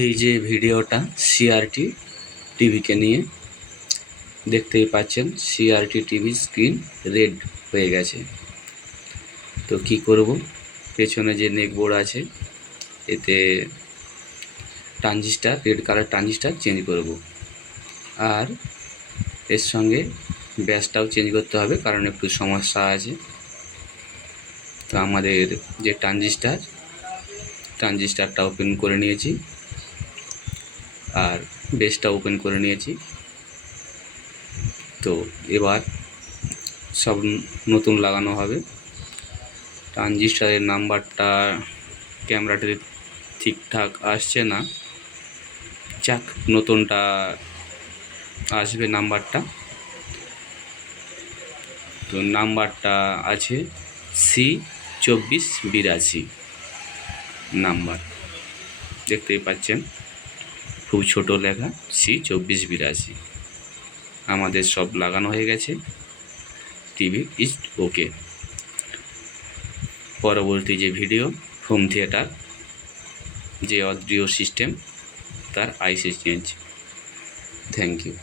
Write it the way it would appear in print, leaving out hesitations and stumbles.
এই যে ভিডিওটা সিআরটি টিভিকে নিয়ে, দেখতেই পাচ্ছেন সিআরটি টিভি স্ক্রিন রেড হয়ে গেছে। তো কি করব, পেছনে যে নেকবোর্ড আছে এতে transistor, red colour transistor change করব, আর এর সঙ্গে ব্যাসটাও চেঞ্জ করতে হবে কারণ একটু সমস্যা আছে। তো আমাদের যে ট্রানজিস্টারটা ওপেন করে নিয়েছি আর বেসটা ওপেন করে নিয়েছি। তো এবার সব নতুন লাগানো হবে। ট্রানজিস্টারের নাম্বারটা ক্যামেরাতে ঠিকঠাক আসছে না, যাক নতুনটা আসবে নাম্বারটা। তো নাম্বারটা আছে C2482 নাম্বার, দেখতেই পাচ্ছেন খুব ছোট লেখা C2482। আমাদের সব লাগানো হয়ে গেছে, টিভি ইজ ওকে। পরবর্তী যে ভিডিও, হোম থিয়েটার যে অডিও সিস্টেম তার আইসি চেঞ্জ। Thank you.